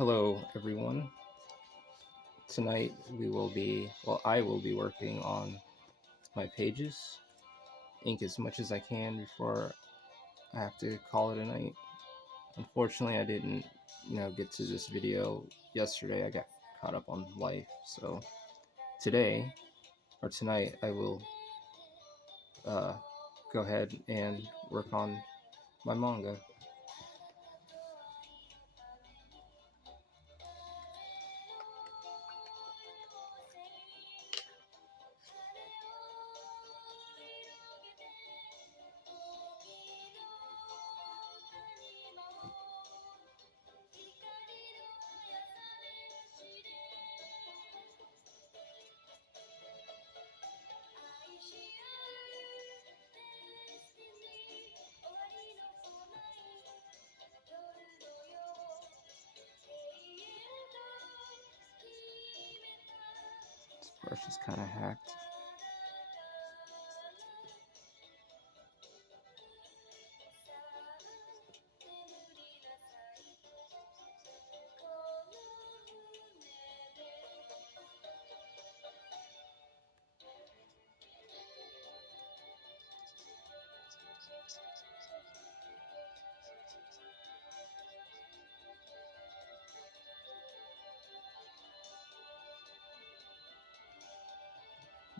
Hello, everyone. Tonight I will be working on my pages, ink as much as I can before I have to call it a night. Unfortunately, I didn't, get to this video yesterday. I got caught up on life. So today, or tonight, I will go ahead and work on my manga. This brush is kind of hacked.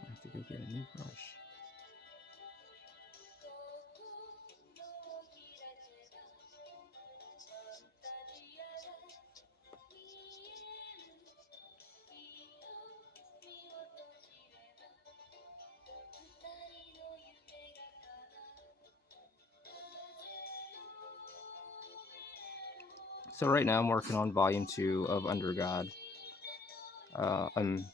I have to go get a new brush. So right now I'm working on volume 2 of Under God. I'm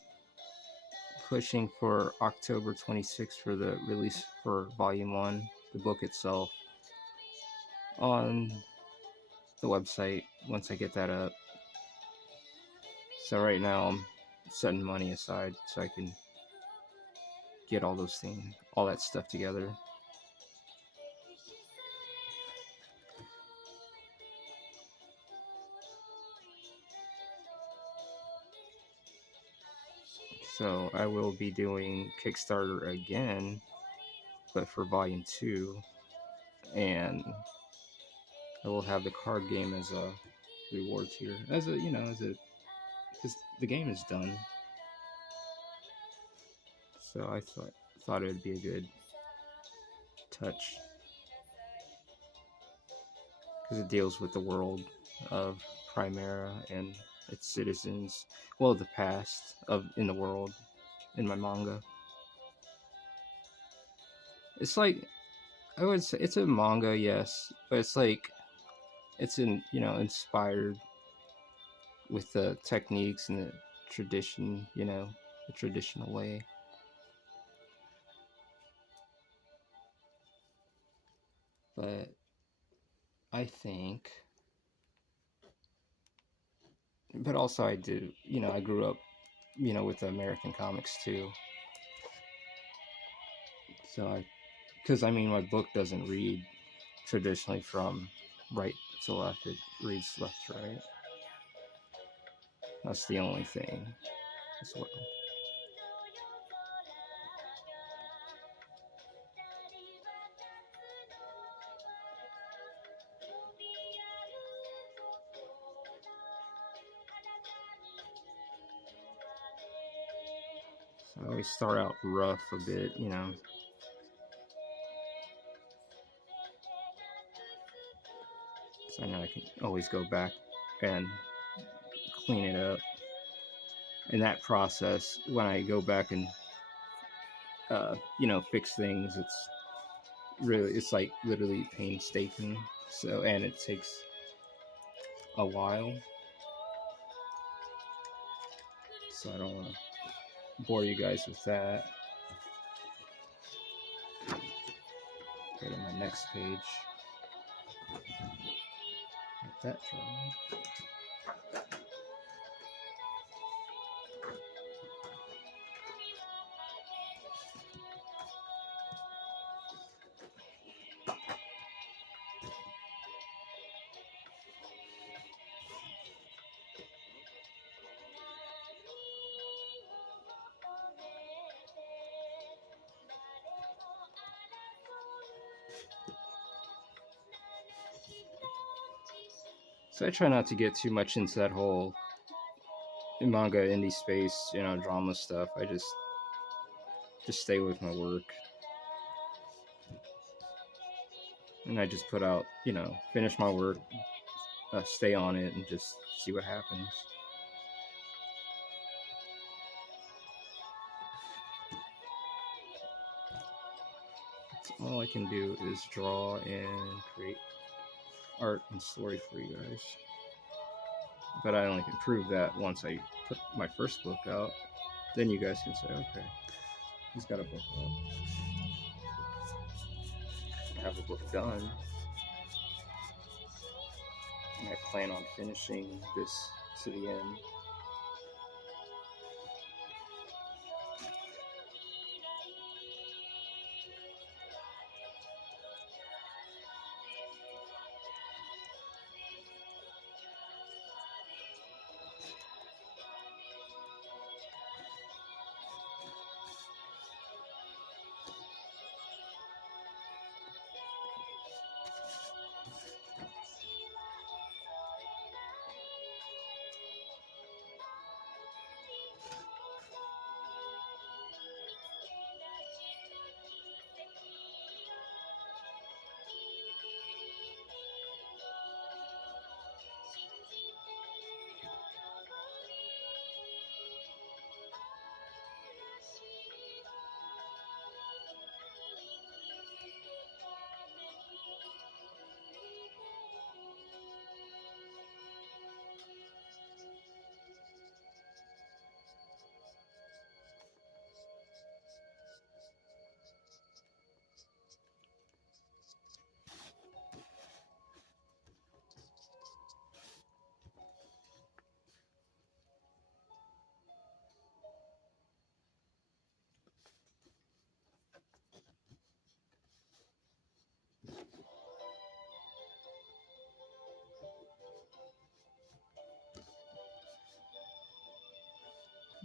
pushing for October 26th for the release for volume 1, the book itself, on the website once I get that up. So right now I'm setting money aside so I can get all that stuff together. So I will be doing Kickstarter again, but for volume 2, and I will have the card game as a reward tier, because the game is done. So I thought it would be a good touch, because it deals with the world of Primera and its citizens, well, the past in the world in my manga. It's like, I would say it's a manga, yes, but it's like it's inspired with the techniques and the tradition, the traditional way. But I think, but also I grew up, with the American comics too. So because my book doesn't read traditionally from right to left, it reads left to right. That's the only thing as well. So I always start out rough a bit, so I know I can always go back and clean it up. In that process, when I go back and fix things, it's like literally painstaking. So, and it takes a while. So I don't want to bore you guys with that. Go to my next page. Let that dry. So I try not to get too much into that whole manga indie space, drama stuff. I just stay with my work. And I just put out, finish my work, stay on it, and just see what happens. All I can do is draw and create art and story for you guys. But I only can prove that once I put my first book out. Then you guys can say, okay, he's got a book out. I have a book done. And I plan on finishing this to the end.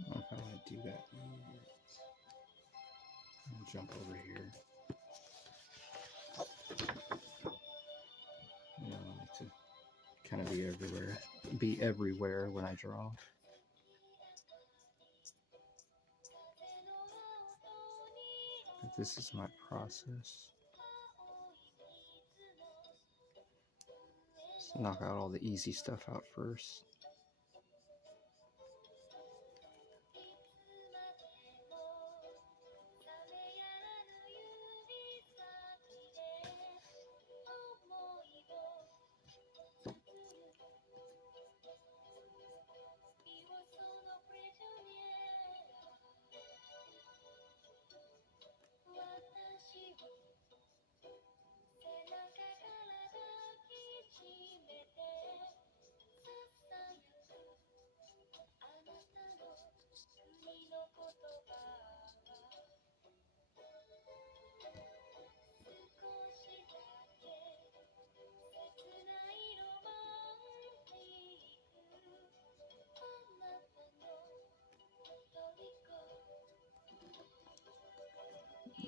I don't know if I want to do that. I'll jump over here. I like to kind of be everywhere when I draw. But this is my process. Let's knock out all the easy stuff out first.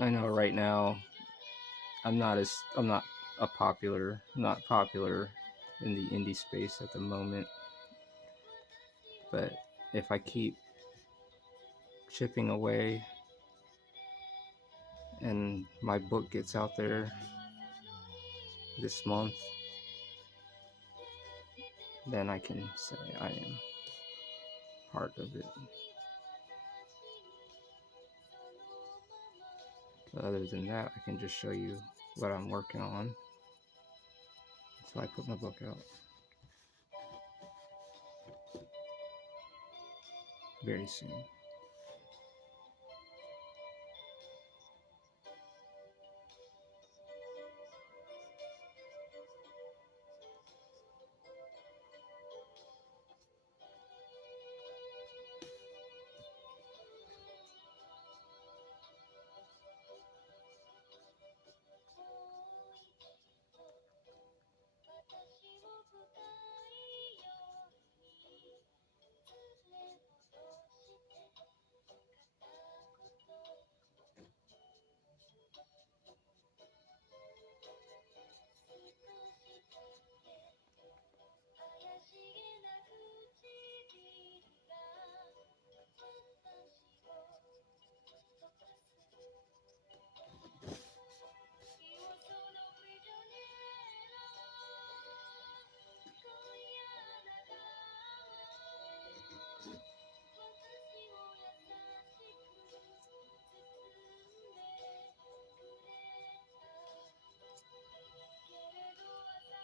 I know right now I'm not popular in the indie space at the moment. But if I keep chipping away and my book gets out there this month, then I can say I am part of it. But other than that, I can just show you what I'm working on until I put my book out. Very soon.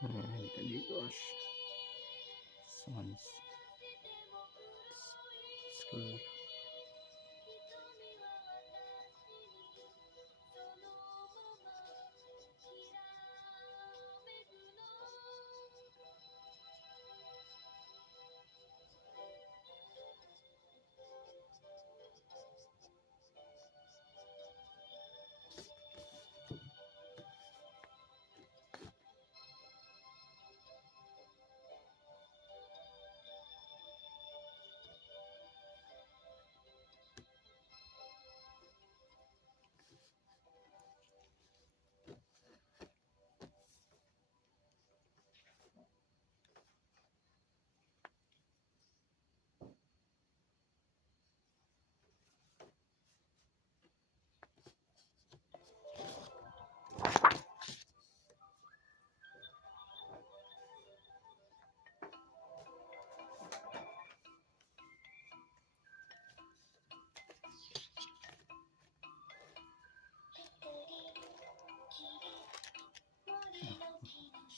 And a new brush. This one's screwed.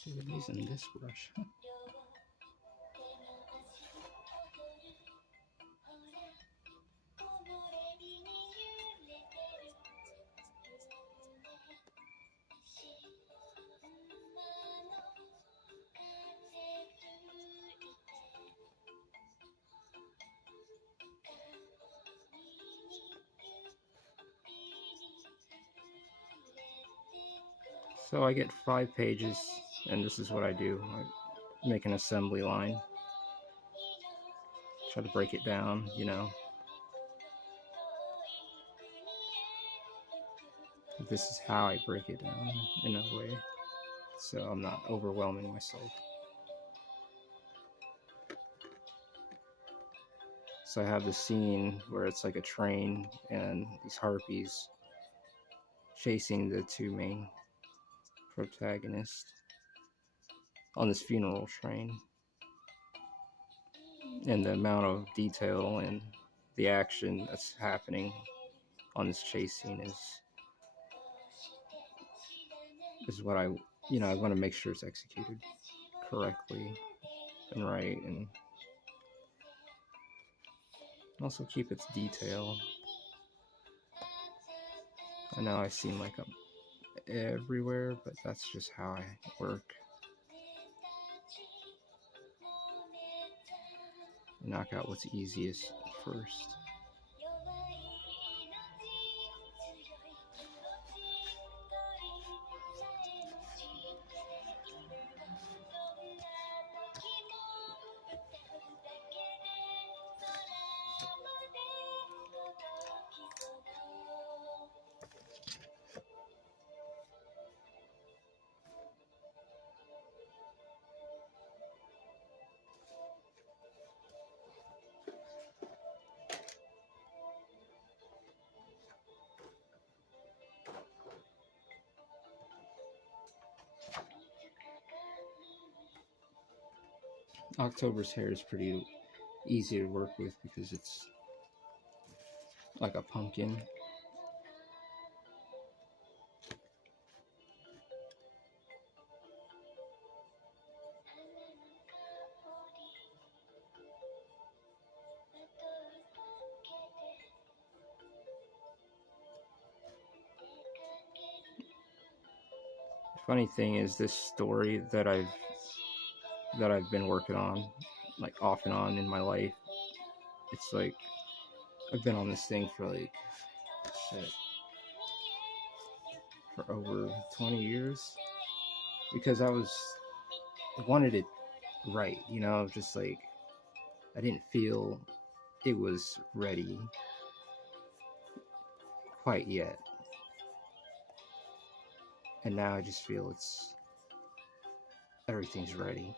Should have been using this brush. So I get 5 pages, and this is what I do. I make an assembly line. Try to break it down, you know. This is how I break it down in a way, so I'm not overwhelming myself. So I have the scene where it's like a train and these harpies chasing the 2 main protagonists on this funeral train. And the amount of detail and the action that's happening on this chase scene is what I want to make sure it's executed correctly and right, and also keep its detail. I know I seem like I'm everywhere, but that's just how I work. Knock out what's easiest first. October's hair is pretty easy to work with because it's like a pumpkin. Funny thing is, this story that I've been working on, like off and on in my life, it's like I've been on this thing for like for over 20 years because I wanted it right, you know, just like I didn't feel it was ready quite yet, and now I just feel everything's ready.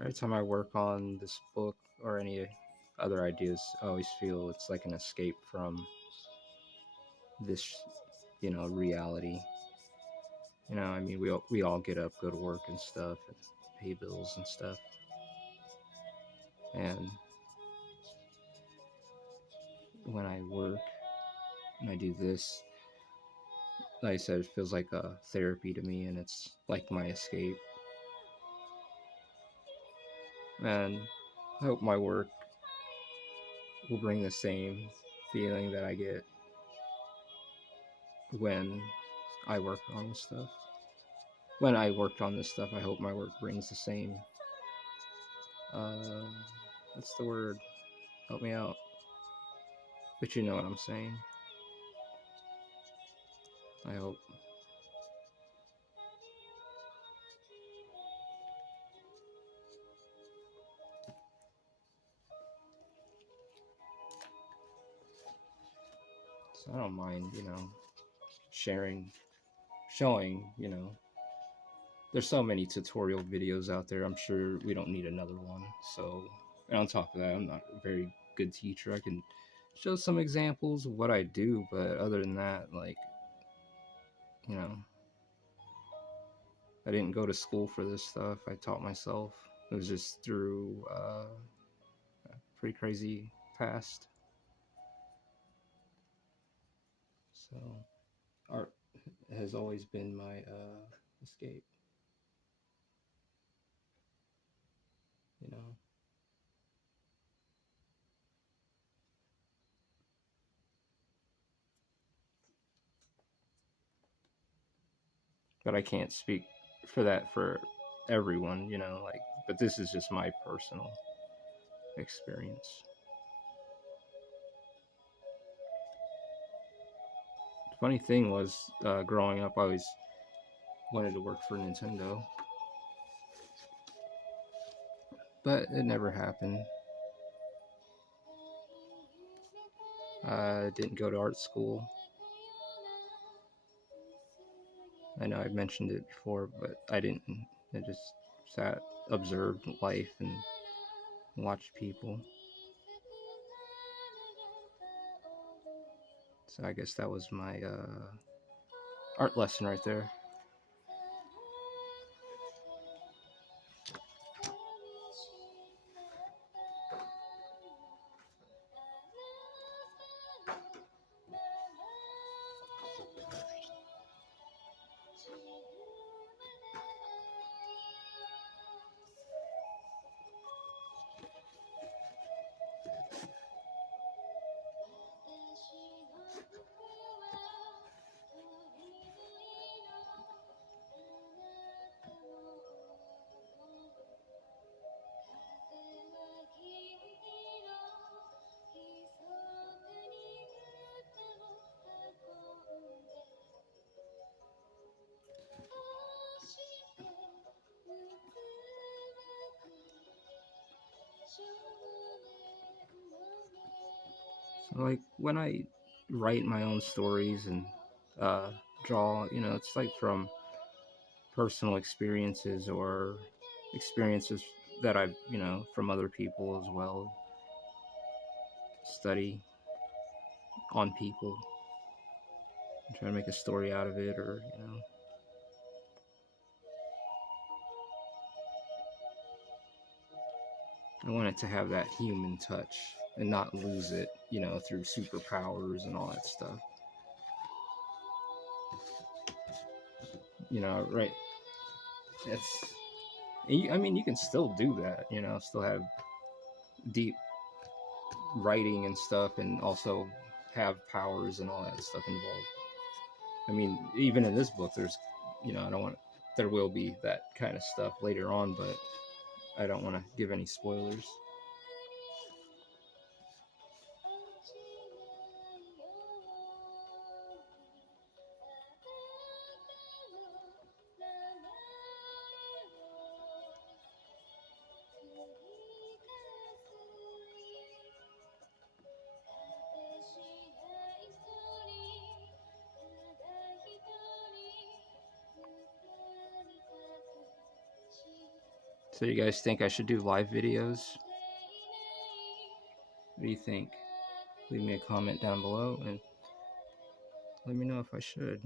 Every time I work on this book or any other ideas, I always feel it's like an escape from this, reality. I mean, we all get up, go to work and stuff, and pay bills and stuff. And when I work and I do this, like I said, it feels like a therapy to me, and it's like my escape. And I hope my work will bring the same feeling that I get when I work on this stuff. When I worked on this stuff, I hope my work brings the same. Uh, what's the word? Help me out. But you know what I'm saying. I hope. So I don't mind, sharing, showing, there's so many tutorial videos out there. I'm sure we don't need another one. So, and on top of that, I'm not a very good teacher. I can show some examples of what I do, but other than that, like, you know, I didn't go to school for this stuff. I taught myself. It was just through a pretty crazy past. So, art has always been my escape, you know. But I can't speak for that for everyone, like, but this is just my personal experience. The funny thing was, growing up, I always wanted to work for Nintendo, but it never happened. I didn't go to art school. I know I've mentioned it before, but I didn't. I just sat, observed life, and watched people. So I guess that was my art lesson right there. So, like, when I write my own stories and draw, it's like from personal experiences or experiences that I've, from other people as well. Study on people and try to make a story out of it, or, I want it to have that human touch and not lose it, through superpowers and all that stuff. Right? It's, I mean, you can still do that, still have deep writing and stuff, and also have powers and all that stuff involved. I mean, even in this book, there's, I don't want, there will be that kind of stuff later on, but I don't want to give any spoilers. So you guys think I should do live videos? What do you think? Leave me a comment down below and let me know if I should.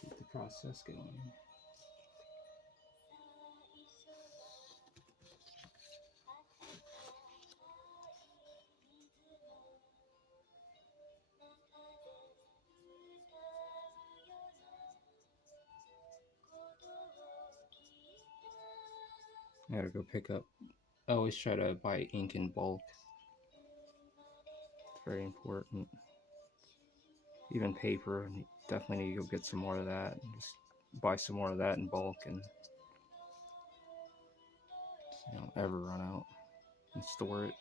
Keep the process going. I gotta go pick up. I always try to buy ink in bulk. It's very important. Even paper, definitely need to go get some more of that. Just buy some more of that in bulk and so you don't ever run out and store it.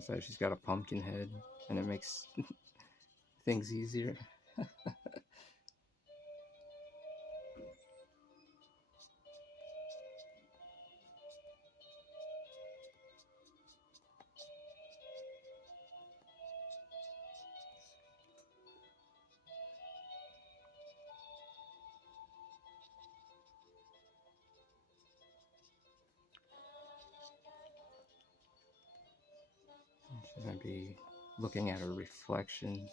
So she's got a pumpkin head, and it makes things easier. She's gonna be looking at her reflection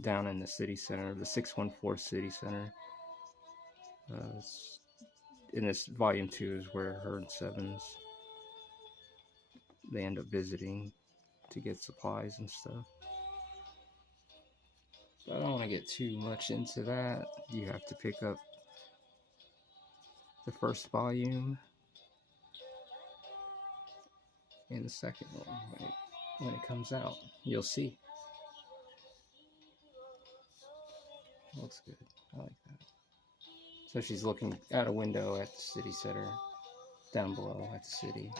down in the city center, the 614 city center. In this volume 2 is where her and Sevens, they end up visiting to get supplies and stuff. But I don't want to get too much into that. You have to pick up the first volume and the second one when it comes out. You'll see. Looks good. I like that. So she's looking out a window at the city center, down below at the city.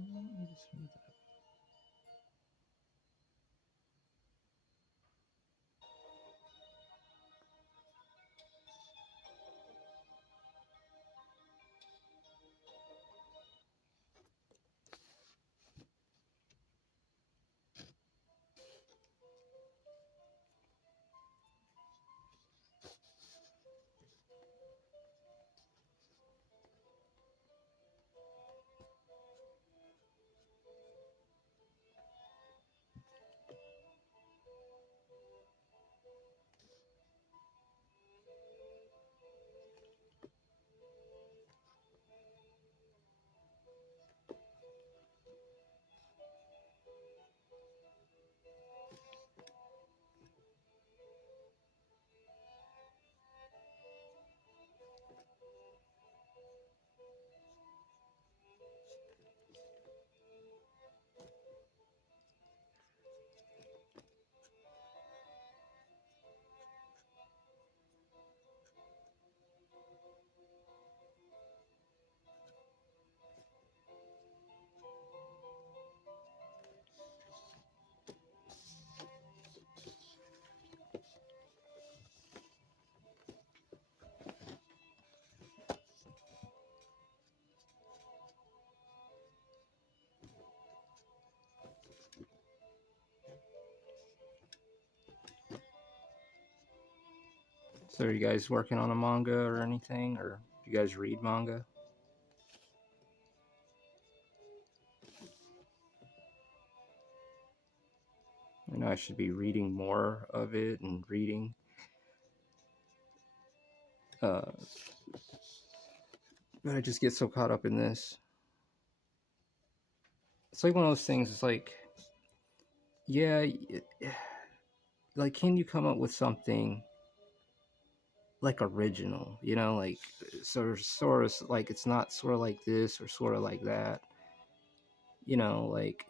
Let me just read that. So are you guys working on a manga or anything? Or do you guys read manga? I know I should be reading more of it and reading. But I just get so caught up in this. It's like one of those things, it's like, yeah, like, can you come up with something like original, you know, like sort of like it's not sort of like this or sort of like that, you know, like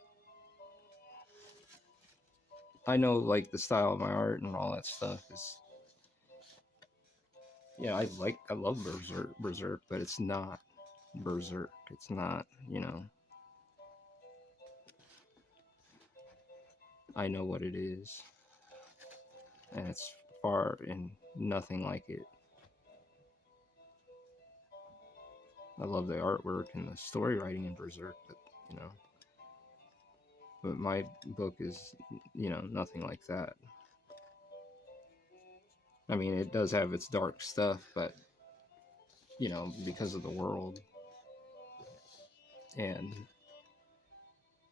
I know like the style of my art and all that stuff is, yeah, I love Berserk, but it's not Berserk. It's not, you know, I know what it is, and it's far and nothing like it. I love the artwork and the story writing in Berserk, but you know, but my book is, you know, nothing like that. I mean, it does have its dark stuff, but you know, because of the world. And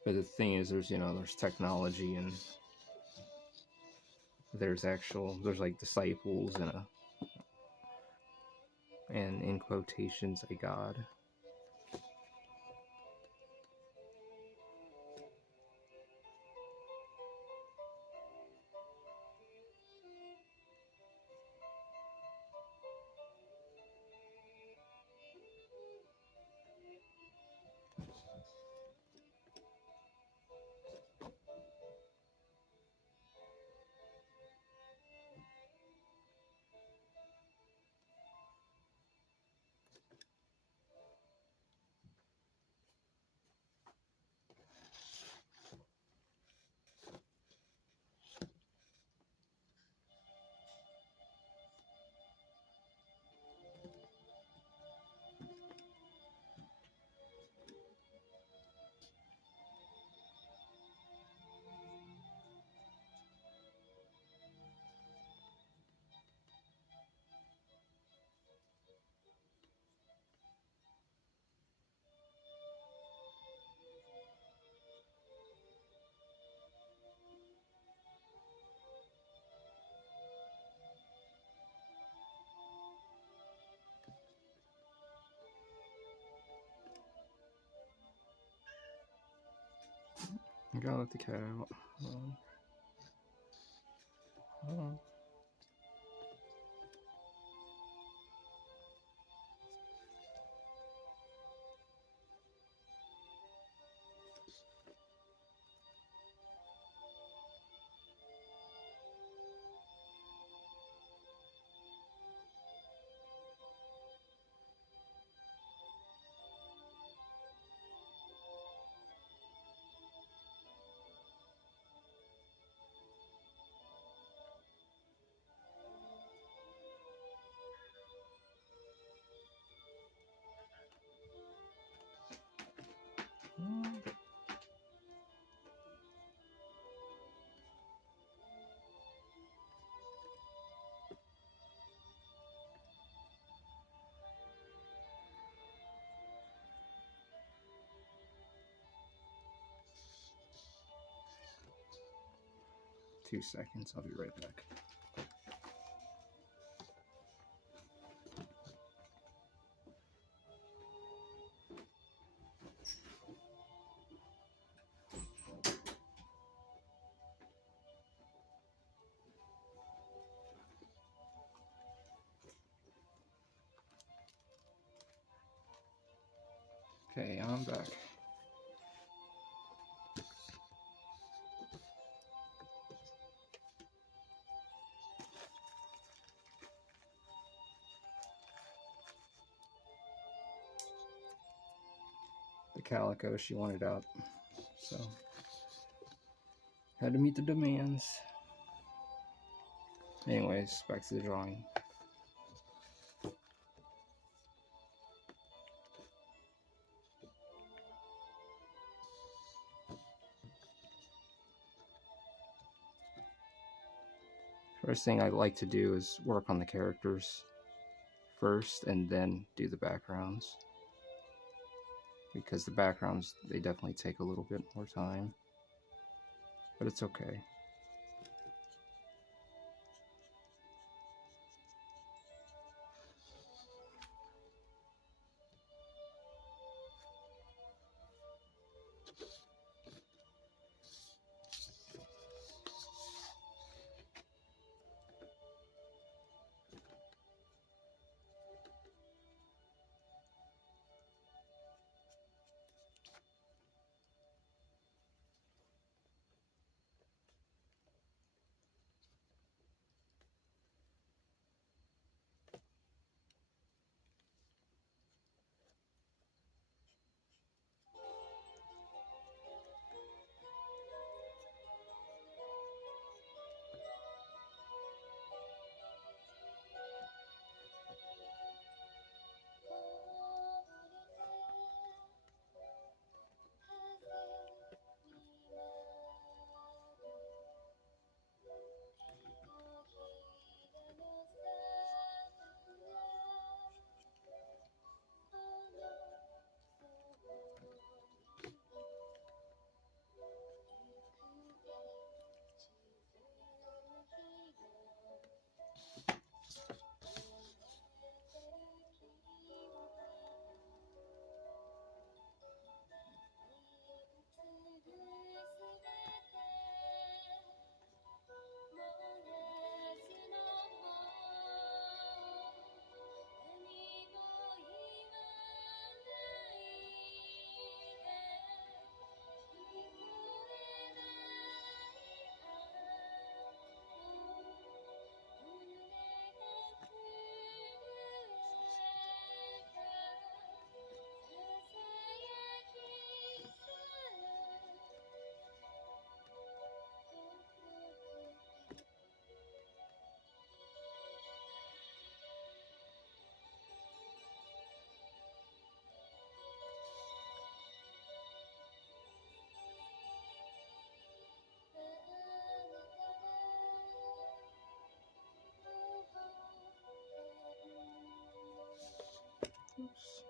but the thing is, there's, you know, there's technology and there's like disciples and in quotations a god. I gotta let the cat out. Hold on. Hold on. 2 seconds. I'll be right back. Okay, I'm back. The calico she wanted out, so had to meet the demands. Anyways, back to the drawing. First thing I like to do is work on the characters first and then do the backgrounds, because the backgrounds, they definitely take a little bit more time, but it's okay. Oops.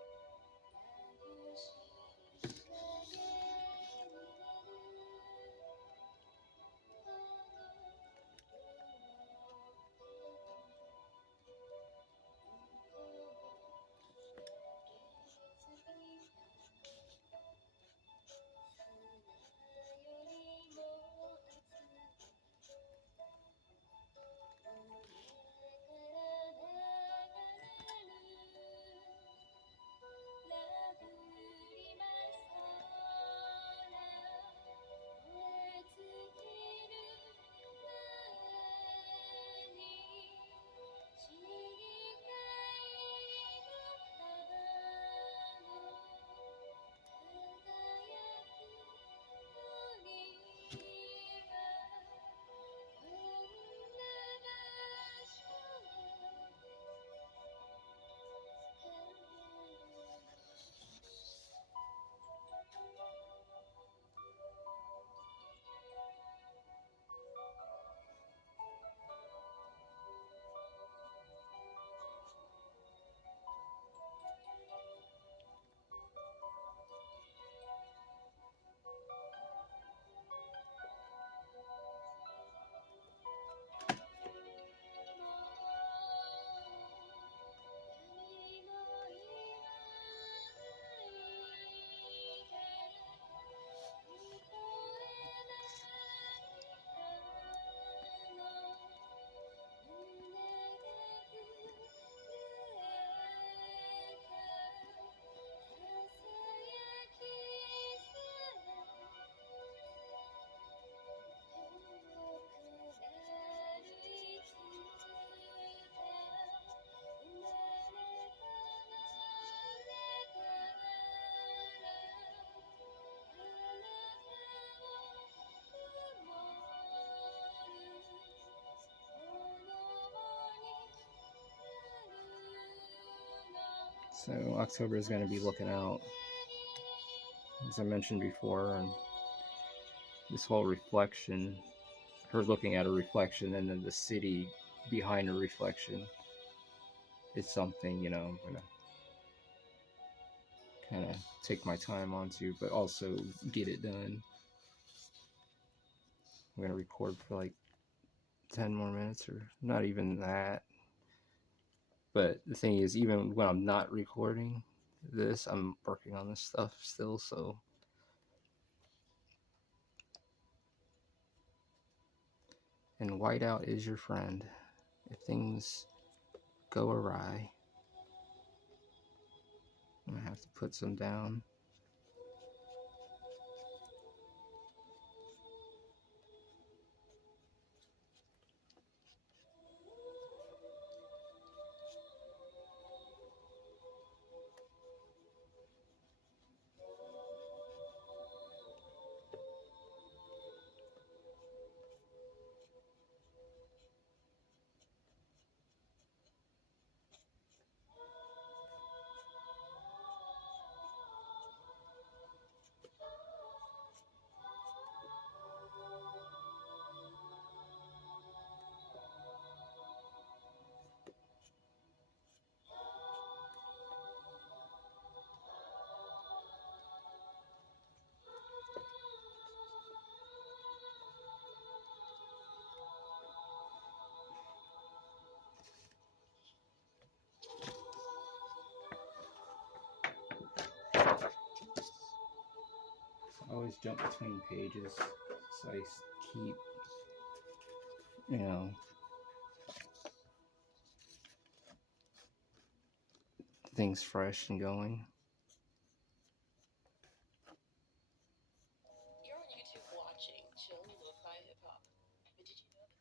So October is going to be looking out, as I mentioned before, and this whole reflection, her looking at a reflection and then the city behind a reflection is something, you know, I'm going to kind of take my time onto, but also get it done. I'm going to record for like 10 more minutes, or not even that. But the thing is, even when I'm not recording this, I'm working on this stuff still, so. And whiteout is your friend. If things go awry, I'm gonna have to put some down. I always jump between pages, so I keep, you know, things fresh and going. You're on YouTube watching chill lo-fi hip-hop. But did you know that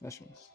Vegetables.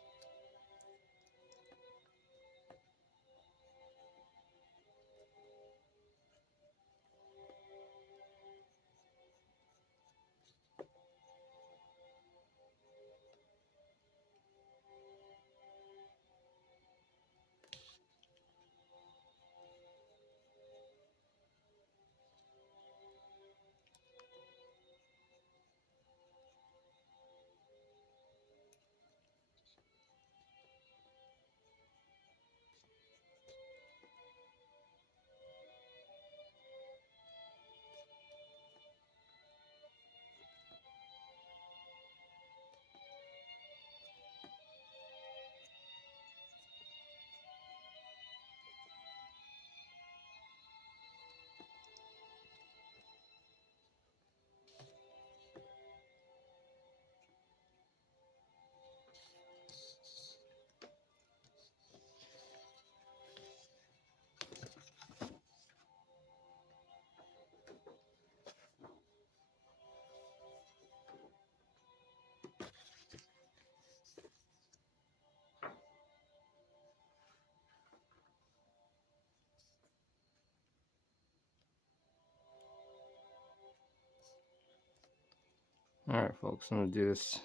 Alright, folks, I'm going to do this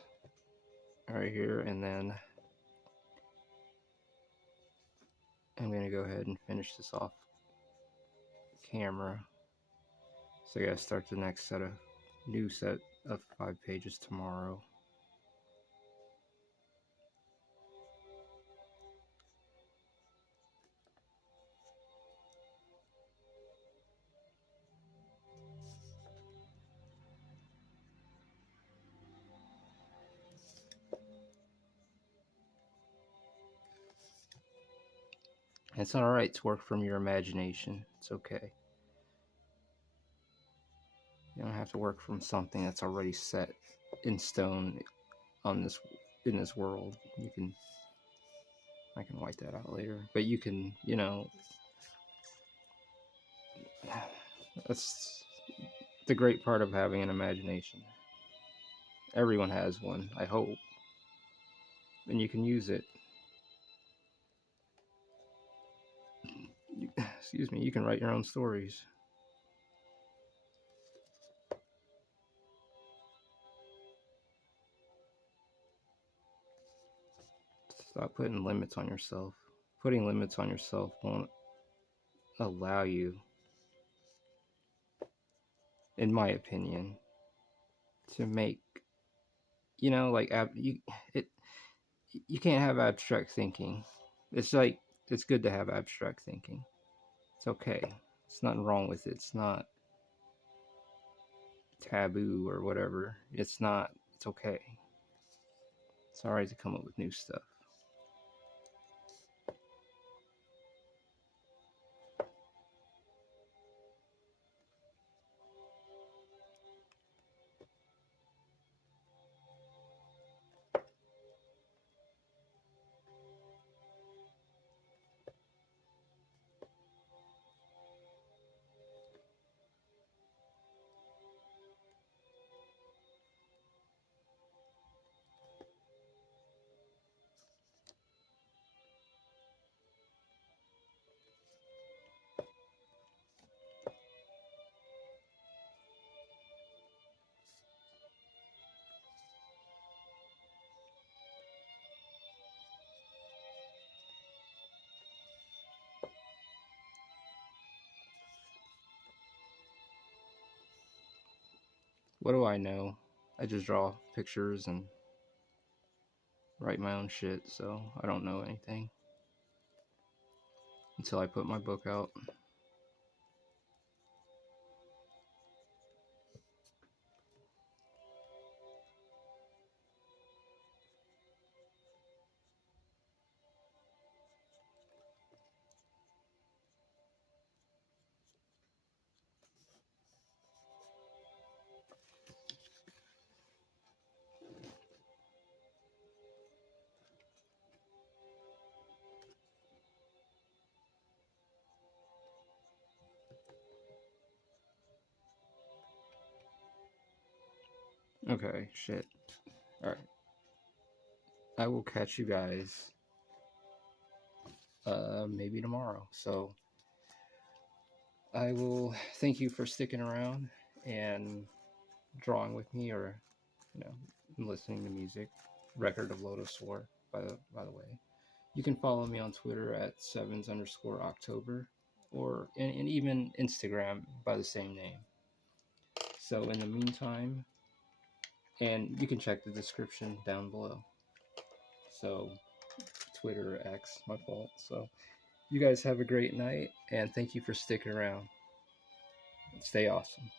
right here, and then I'm going to go ahead and finish this off camera. So I got to start the next new set of 5 pages tomorrow. It's alright to work from your imagination. It's okay. You don't have to work from something that's already set in stone in this world. I can wipe that out later. But you can, that's the great part of having an imagination. Everyone has one, I hope. And you can use it. Excuse me, you can write your own stories. Stop putting limits on yourself. Putting limits on yourself won't allow you, in my opinion, to make, like you can't have abstract thinking. It's like it's good to have abstract thinking. It's okay. It's nothing wrong with it. It's not taboo or whatever. It's not. It's okay. It's alright to come up with new stuff. What do I know? I just draw pictures and write my own shit, so I don't know anything until I put my book out. Okay, shit. All right. I will catch you guys maybe tomorrow. So I will thank you for sticking around and drawing with me, or you know, listening to music. Record of Lotus War, by the way. You can follow me on Twitter at sevens_October, or and even Instagram by the same name. So in the meantime, and you can check the description down below. So Twitter X, my fault. So you guys have a great night, and thank you for sticking around. Stay awesome.